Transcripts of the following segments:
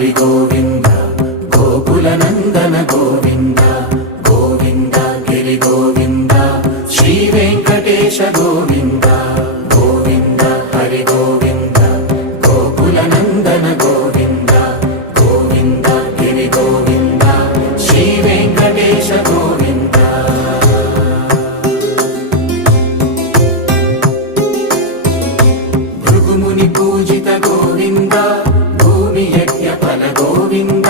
హరి గోవింద గోకుల నందన గోవింద గోవింద గిరి గోవింద శ్రీ వెంకటేశ గోవింద గోవింద హరి గోవింద గోకుల నందన గోవింద గోవింద గిరి గోవింద శ్రీ వెంకటేశ గోవింద భృగుముని పూజిత గోవింద భూమి యజ్ఞ ఫల గోవింద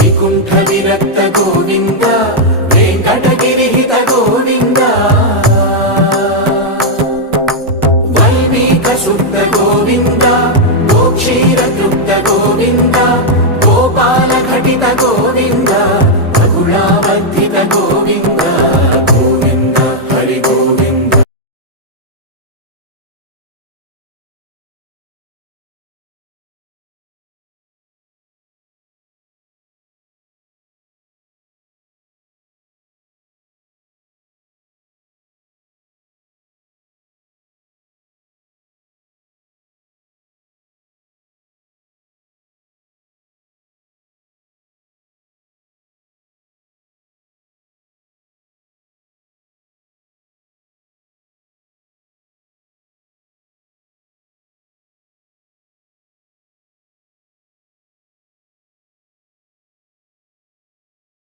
వికుంఠ విరక్త గోవింద వెంకటగిరిహిత గోవింద వైదిక శుద్ధ గోవింద గోక్షీర తృప్త గోవింద గోపాల ఘటిత గోవింద